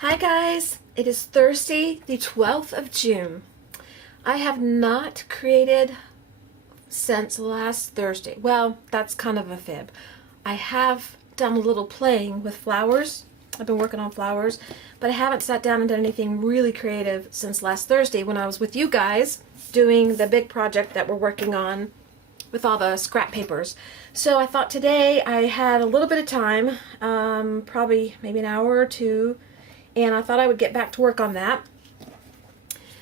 Hi guys, it is Thursday the 12th of June. I have not created since last Thursday. Well, that's kind of a fib. I have done a little playing with flowers. I've been working on flowers, but I haven't sat down and done anything really creative since last Thursday when I was with you guys doing the big project that we're working on with all the scrap papers. So I thought today I had a little bit of time, probably maybe an hour or two, and I thought I would get back to work on that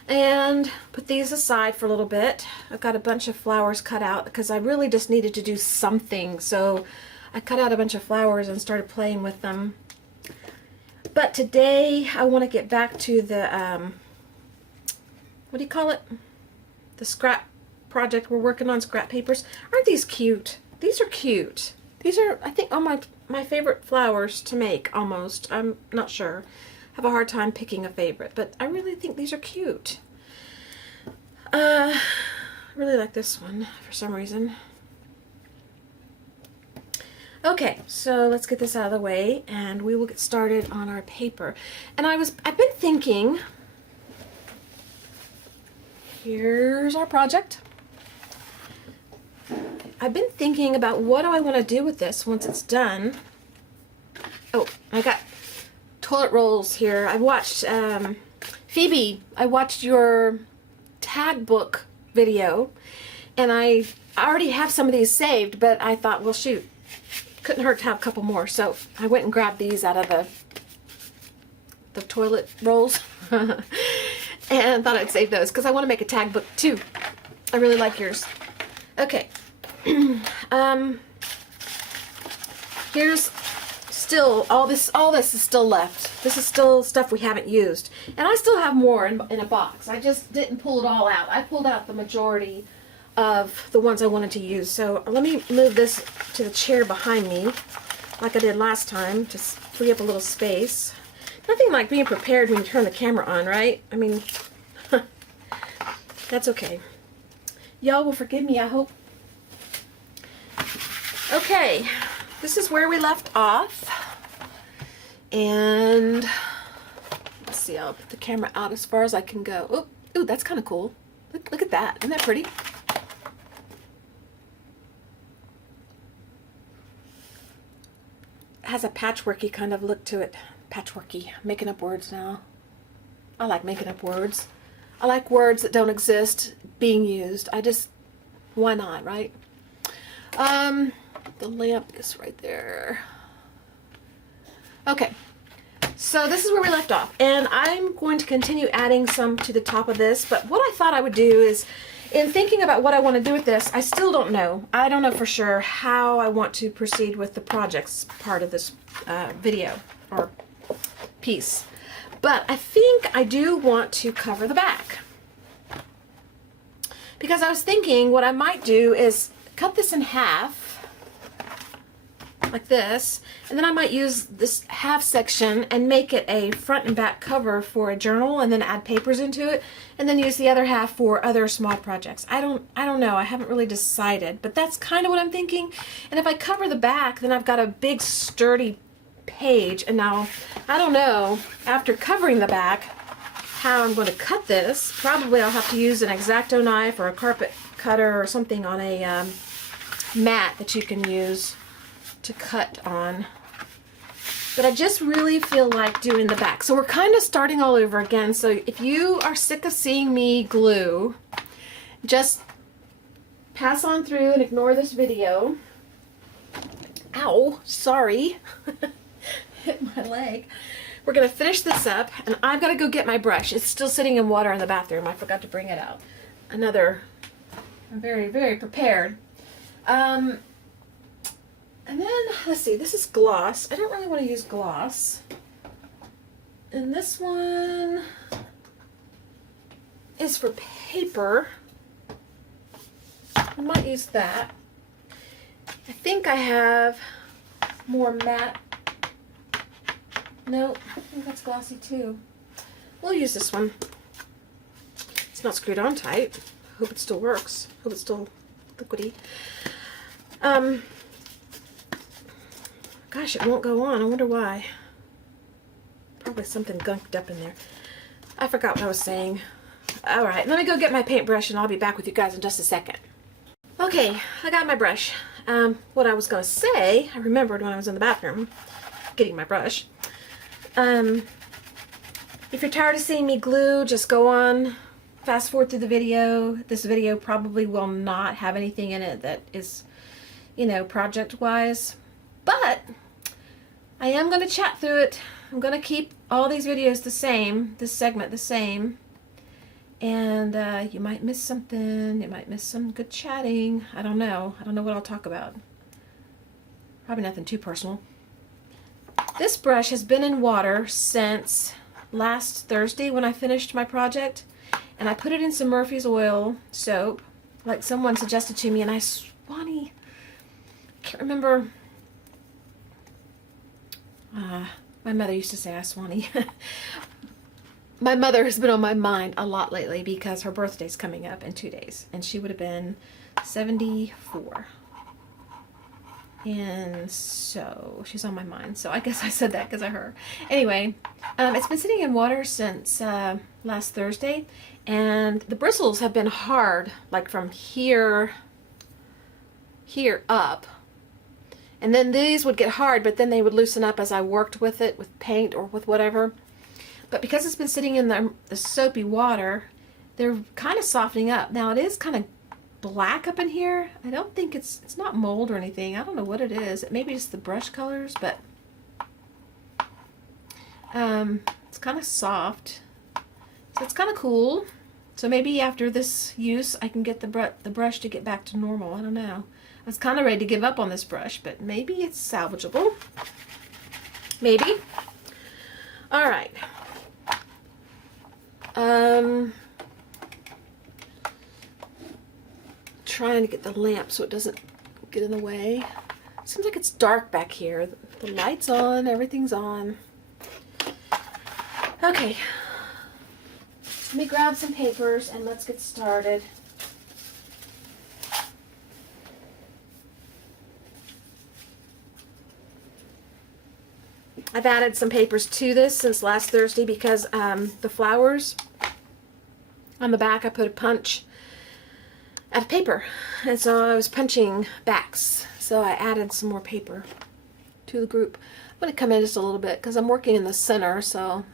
and put these aside for a little bit. I've got a bunch of flowers cut out because I really just needed to do something, so I cut out a bunch of flowers and started playing with them. But today I want to get back to the what do you call it, the scrap project we're working on, scrap papers. Aren't these cute? These are cute. These are, I think, all my favorite flowers to make, almost. I'm not sure. I have a hard time picking a favorite, but I really think these are cute. I really like this one for some reason. Okay, so let's get this out of the way and we will get started on our paper. And I've been thinking, here's our project. I've been thinking about what do I want to do with this once it's done. Oh, I got toilet rolls here. I watched, Phoebe, I watched your tag book video, and I already have some of these saved, but I thought, well, shoot, couldn't hurt to have a couple more. So I went and grabbed these out of the toilet rolls and thought I'd save those because I want to make a tag book too. I really like yours. Okay. Here's still all this is still left. This is still stuff we haven't used, and I still have more in a box. I just didn't pull it all out. I pulled out the majority of the ones I wanted to use. So let me move this to the chair behind me like I did last time to free up a little space. Nothing like being prepared when you turn the camera on, right? I mean, that's okay. Y'all will forgive me, I hope. Okay, this is where we left off, and let's see, I'll put the camera out as far as I can go. Oh, ooh, that's kind of cool. Look at that. Isn't that pretty? It has a patchworky kind of look to it. Patchworky. Making up words now. I like making up words. I like words that don't exist being used. Why not, right? The lamp is right there. Okay, so this is where we left off, and I'm going to continue adding some to the top of this, but what I thought I would do is, in thinking about what I want to do with this, I still don't know. I don't know for sure how I want to proceed with the projects part of this video or piece, but I think I do want to cover the back, because I was thinking what I might do is cut this in half like this, and then I might use this half section and make it a front and back cover for a journal, and then add papers into it, and then use the other half for other small projects. I don't know. I haven't really decided, but that's kind of what I'm thinking. And if I cover the back, then I've got a big sturdy page. And now I don't know, after covering the back, how I'm going to cut this. Probably I'll have to use an X-Acto knife or a carpet cutter or something on a mat that you can use to cut on. But I just really feel like doing the back. So we're kind of starting all over again. So if you are sick of seeing me glue, just pass on through and ignore this video. Ow, sorry. Hit my leg. We're going to finish this up, and I've got to go get my brush. It's still sitting in water in the bathroom. I forgot to bring it out. I'm very, very prepared. And then, let's see, this is gloss. I don't really want to use gloss. And this one is for paper. I might use that. I think I have more matte. No, I think that's glossy too. We'll use this one. It's not screwed on tight. Hope it still works. Hope it's still liquidy. Gosh, it won't go on. I wonder why. probably something gunked up in there. I forgot what I was saying. All right, let me go get my paintbrush and I'll be back with you guys in just a second. Okay, I got my brush. What I was going to say, I remembered when I was in the bathroom getting my brush. If you're tired of seeing me glue, just go on, fast forward through the video. This video probably will not have anything in it that is, you know, project-wise. But I am going to chat through it. I'm going to keep all these videos the same, this segment the same. And you might miss something. You might miss some good chatting. I don't know. I don't know what I'll talk about. Probably nothing too personal. This brush has been in water since last Thursday when I finished my project. And I put it in some Murphy's oil soap, like someone suggested to me. And I can't remember. My mother used to say I swanny. My mother has been on my mind a lot lately because her birthday's coming up in 2 days. And she would have been 74. And so she's on my mind. So I guess I said that because of her. Anyway, it's been sitting in water since last Thursday. And the bristles have been hard, like from here up. And then these would get hard, but then they would loosen up as I worked with it, with paint or with whatever. But because it's been sitting in the soapy water, they're kind of softening up. Now it is kind of black up in here. I don't think it's not mold or anything. I don't know what it is. It may be just the brush colors, but it's kind of soft. So it's kind of cool. So maybe after this use, I can get the brush to get back to normal. I don't know. I was kind of ready to give up on this brush, but maybe it's salvageable. Maybe. All right. Trying to get the lamp so it doesn't get in the way. Seems like it's dark back here. The light's on, everything's on. Okay. Let me grab some papers and let's get started. I've added some papers to this since last Thursday because the flowers on the back I put a punch out of paper, and so I was punching backs, so I added some more paper to the group. I'm going to come in just a little bit because I'm working in the center, so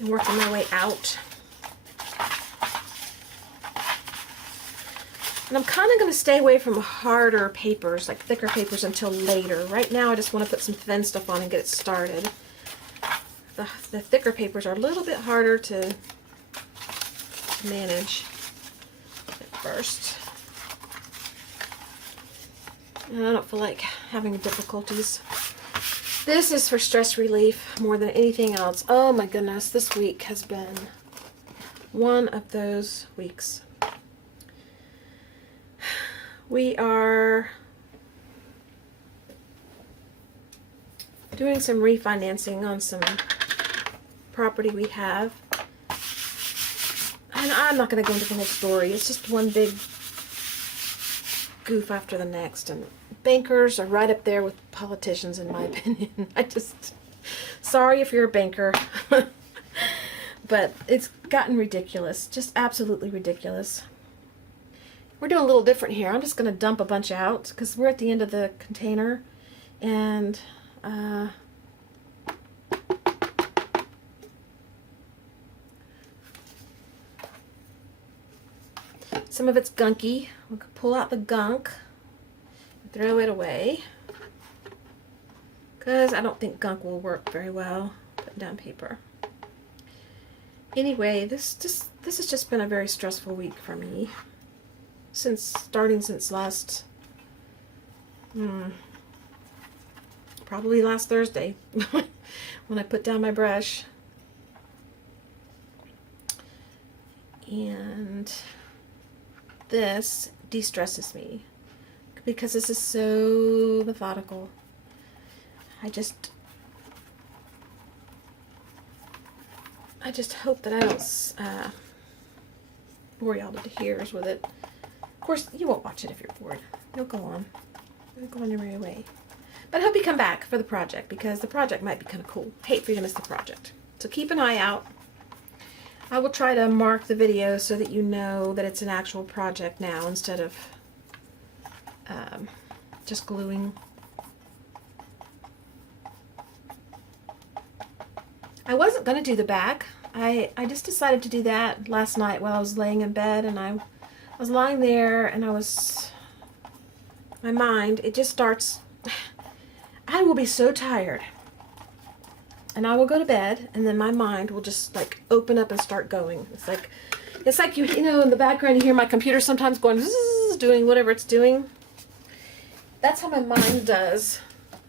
I'm working my way out. And I'm kind of going to stay away from harder papers, like thicker papers, until later. Right now I just want to put some thin stuff on and get it started. The thicker papers are a little bit harder to manage at first. And I don't feel like having difficulties. This is for stress relief more than anything else. Oh my goodness, this week has been one of those weeks. We are doing some refinancing on some property we have. And I'm not going to go into the whole story. It's just one big goof after the next. And bankers are right up there with politicians, in my opinion. Sorry if you're a banker. But it's gotten ridiculous. Just absolutely ridiculous. We're doing a little different here. I'm just going to dump a bunch out because we're at the end of the container. And some of it's gunky. We can pull out the gunk and throw it away because I don't think gunk will work very well putting down paper. Anyway, this has just been a very stressful week for me. Starting since last, probably last Thursday when I put down my brush. And this de-stresses me because this is so methodical. I just hope that I don't bore y'all to tears with it. Of course, you won't watch it if you're bored. You'll go on. You'll go on your merry way. But I hope you come back for the project, because the project might be kind of cool. Hate for you to miss the project. So keep an eye out. I will try to mark the video so that you know that it's an actual project now, instead of just gluing. I wasn't going to do the back. I just decided to do that last night while I was laying in bed, and I was lying there, and my mind, it just starts, I will be so tired, and I will go to bed, and then my mind will just like open up and start going. It's like you know, in the background you hear my computer sometimes going zzz, doing whatever it's doing. That's how my mind does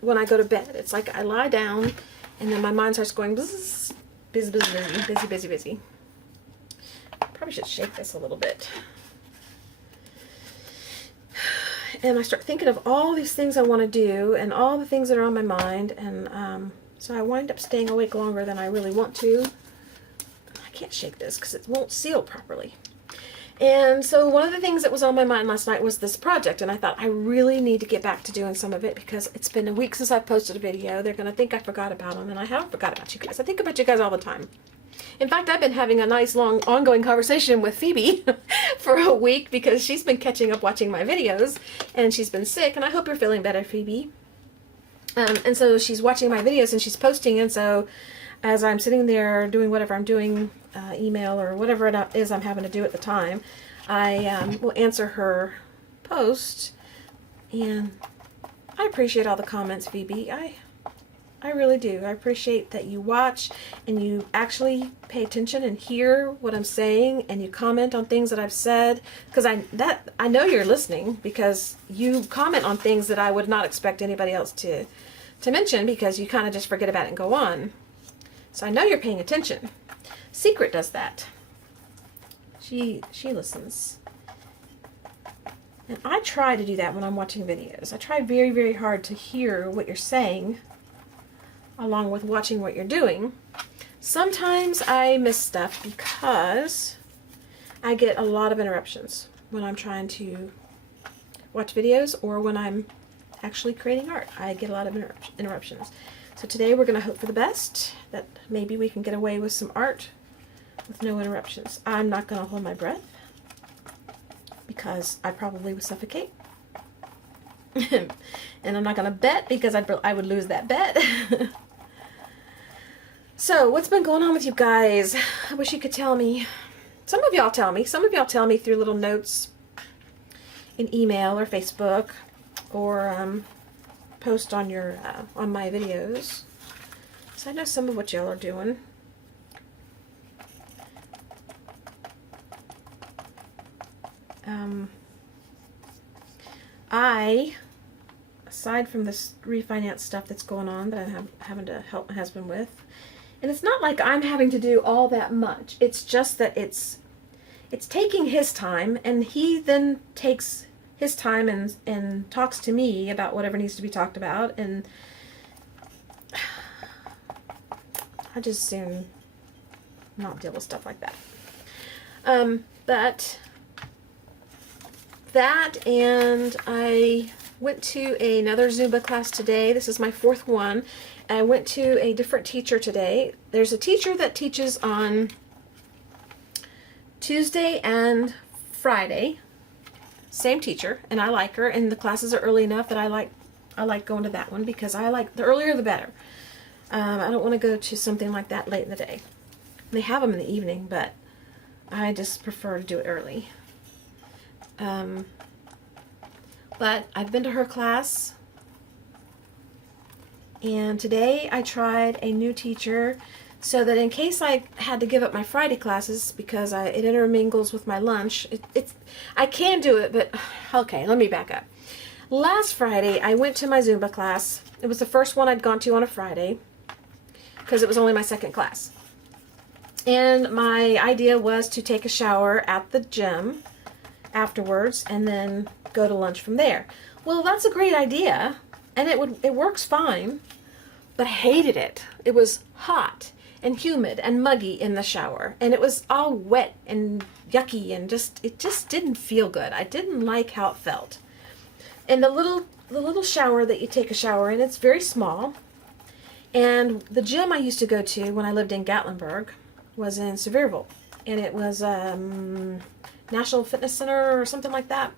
when I go to bed. It's like I lie down, and then my mind starts going bzzz, busy, busy, busy, busy, busy, busy. Probably should shake this a little bit. And I start thinking of all these things I want to do and all the things that are on my mind, and so I wind up staying awake longer than I really want to. I can't shake this because it won't seal properly. And so one of the things that was on my mind last night was this project, and I thought I really need to get back to doing some of it, because it's been a week since I posted a video. They're going to think I forgot about them, and I haven't forgot about you guys. I think about you guys all the time. In fact, I've been having a nice, long, ongoing conversation with Phoebe for a week, because she's been catching up watching my videos, and she's been sick, and I hope you're feeling better, Phoebe. And so she's watching my videos, and she's posting, and so as I'm sitting there doing whatever I'm doing, email or whatever it is I'm having to do at the time, I will answer her post, and I appreciate all the comments, Phoebe. I really do. I appreciate that you watch and you actually pay attention and hear what I'm saying, and you comment on things that I've said, because I know you're listening, because you comment on things that I would not expect anybody else to mention, because you kind of just forget about it and go on. So I know you're paying attention. Secret does that. She listens. And I try to do that when I'm watching videos. I try very, very hard to hear what you're saying along with watching what you're doing. Sometimes I miss stuff because I get a lot of interruptions when I'm trying to watch videos, or when I'm actually creating art. I get a lot of interruptions. So today we're going to hope for the best, that maybe we can get away with some art with no interruptions. I'm not going to hold my breath, because I probably would suffocate. And I'm not going to bet, because I would lose that bet. So, what's been going on with you guys? I wish you could tell me. Some of y'all tell me. Some of y'all tell me through little notes in email or Facebook, or post on your on my videos. So I know some of what y'all are doing. Aside from this refinance stuff that's going on that I'm having to help my husband with, and it's not like I'm having to do all that much. It's just that it's taking his time, and he then takes his time and talks to me about whatever needs to be talked about, and I just soon not deal with stuff like that. But that, and I went to another Zumba class today. This is my 4th one. I went to a different teacher today. There's a teacher that teaches on Tuesday and Friday. Same teacher, and I like her, and the classes are early enough that I like going to that one, because I like the earlier the better. I don't want to go to something like that late in the day. They have them in the evening, but I just prefer to do it early. But I've been to her class, and today I tried a new teacher, so that in case I had to give up my Friday classes, because it intermingles with my lunch, I can do it, but okay, let me back up. Last Friday I went to my Zumba class. It was the first one I'd gone to on a Friday, because it was only my 2nd class. And my idea was to take a shower at the gym afterwards, and then go to lunch from there. Well, that's a great idea, and it works fine, but I hated it. It was hot and humid and muggy in the shower, and it was all wet and yucky, and it just didn't feel good. I didn't like how it felt. And the little the little shower that you take a shower in. It's very small. And the gym I used to go to when I lived in Gatlinburg was in Sevierville. And it was National Fitness Center or something like that.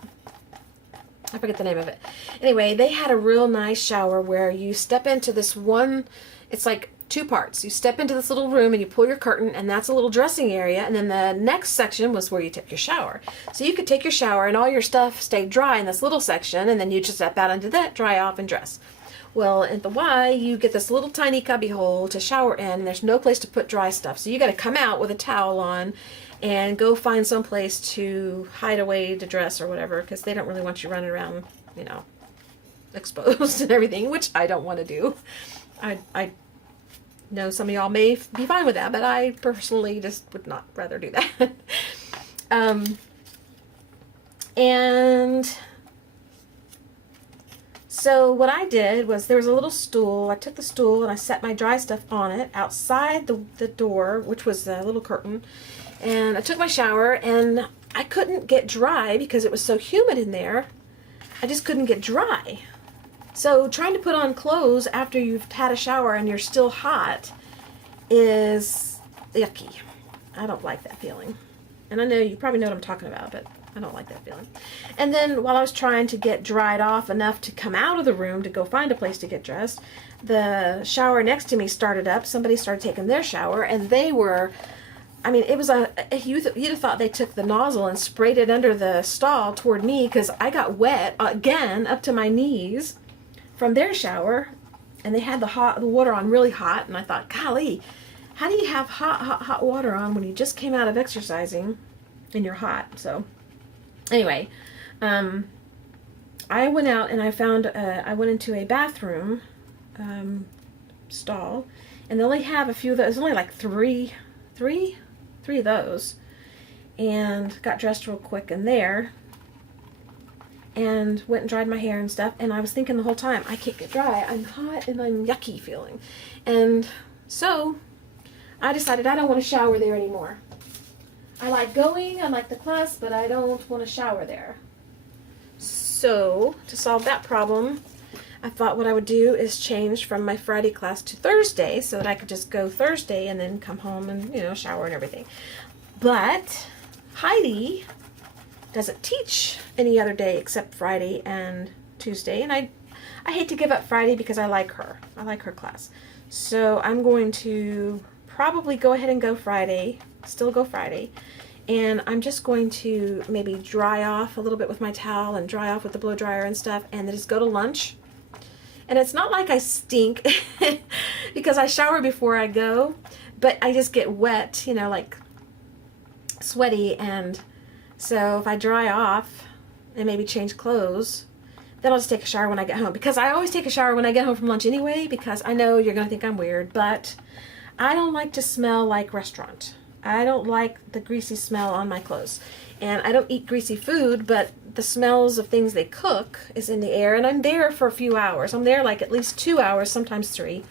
I forget the name of it. Anyway, they had a real nice shower where you step into this one, it's like two parts. You step into this little room and you pull your curtain, and that's a little dressing area, and then the next section was where you take your shower. So you could take your shower and all your stuff stayed dry in this little section, and then you just step out into that, dry off, and dress. Well, at the Y, you get this little tiny cubby hole to shower in, and there's no place to put dry stuff. So you got to come out with a towel on and go find some place to hide away to dress or whatever, because they don't really want you running around, you know, exposed and everything, which I don't want to do. I know some of y'all may be fine with that, but I personally just would not rather do that. And so what I did was there was a little stool. I took the stool and I set my dry stuff on it outside the door, which was a little curtain. And I took my shower, and I couldn't get dry because it was so humid in there. I just couldn't get dry. So trying to put on clothes after you've had a shower and you're still hot is yucky. I don't like that feeling. And I know you probably know what I'm talking about, but I don't like that feeling. And then while I was trying to get dried off enough to come out of the room to go find a place to get dressed, the shower next to me started up. Somebody started taking their shower, and they were, I mean, it was you'd have thought they took the nozzle and sprayed it under the stall toward me, because I got wet again up to my knees from their shower, and they had the water on really hot, and I thought, golly, how do you have hot water on when you just came out of exercising and you're hot? So anyway, I went out and I went into a bathroom stall, and they only have a few of those, only like three of those, and got dressed real quick in there and went and dried my hair and stuff. And I was thinking the whole time, I can't get dry, I'm hot and I'm yucky feeling. And so I decided I don't want to shower there anymore. I like going, I like the class, but I don't want to shower there. So to solve that problem, I thought what I would do is change from my Friday class to Thursday, so that I could just go Thursday and then come home and, you know, shower and everything. But Heidi doesn't teach any other day except Friday and Tuesday, and I hate to give up Friday because I like her. I like her class. So I'm going to probably go ahead and go Friday, still go Friday, and I'm just going to maybe dry off a little bit with my towel and dry off with the blow dryer and stuff, and then just go to lunch. And it's not like I stink because I shower before I go, but I just get wet, you know, like sweaty. And so if I dry off and maybe change clothes, then I'll just take a shower when I get home, because I always take a shower when I get home from lunch anyway, because I know you're going to think I'm weird, but I don't like to smell like restaurant. I don't like the greasy smell on my clothes. And I don't eat greasy food, but the smells of things they cook is in the air, and I'm there for a few hours. I'm there like at least 2 hours, sometimes 3.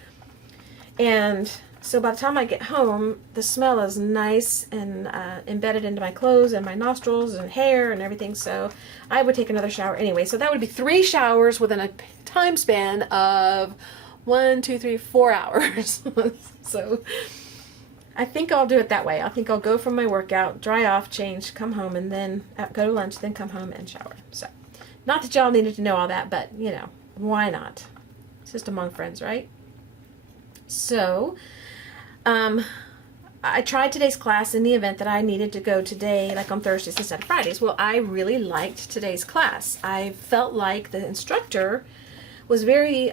And so by the time I get home, the smell is nice and embedded into my clothes and my nostrils and hair and everything. So I would take another shower anyway. So that would be 3 showers within a time span of 1, 2, 3, 4 hours. So I think I'll do it that way. I think I'll go from my workout, dry off, change, come home, and then go to lunch, then come home and shower. So, not that y'all needed to know all that, but, you know, why not? It's just among friends, right? So, I tried today's class in the event that I needed to go today, like on Thursdays instead of Fridays. Well, I really liked today's class. I felt like the instructor was very,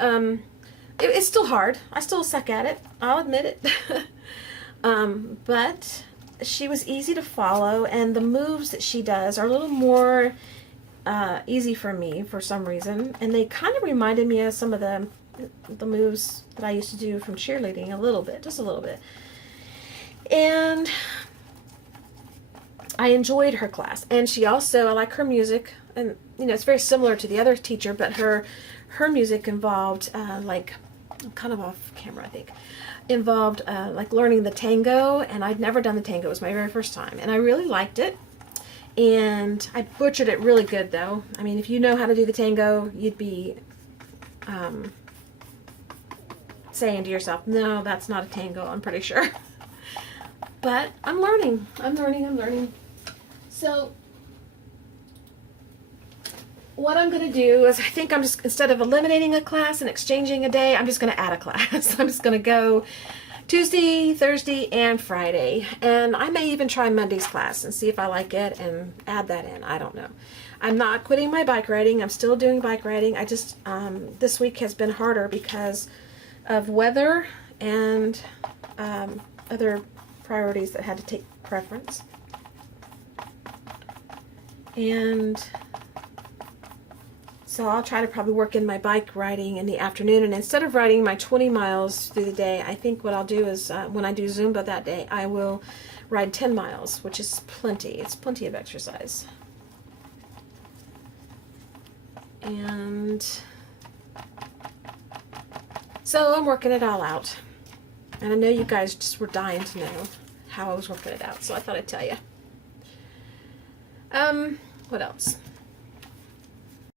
it's still hard. I still suck at it. I'll admit it. But she was easy to follow, and the moves that she does are a little more easy for me for some reason, and they kind of reminded me of some of the moves that I used to do from cheerleading a little bit, just a little bit. And I enjoyed her class, and she also, I like her music, and you know, it's very similar to the other teacher, but her music involved like, I'm kind of off camera, I think, involved like learning the tango, and I'd never done the tango. It was my very first time, and I really liked it, and I butchered it really good though. I mean, if you know how to do the tango, you'd be saying to yourself, no, that's not a tango, I'm pretty sure. But I'm learning. I'm learning. So what I'm going to do is, I think I'm just, instead of eliminating a class and exchanging a day, I'm just going to add a class. I'm just going to go Tuesday, Thursday, and Friday. And I may even try Monday's class and see if I like it and add that in. I don't know. I'm not quitting my bike riding. I'm still doing bike riding. I just, this week has been harder because of weather and other priorities that had to take preference. And so I'll try to probably work in my bike riding in the afternoon, and instead of riding my 20 miles through the day, I think what I'll do is when I do Zumba that day, I will ride 10 miles, which is plenty. It's plenty of exercise. And so I'm working it all out. And I know you guys just were dying to know how I was working it out, so I thought I'd tell you. What else?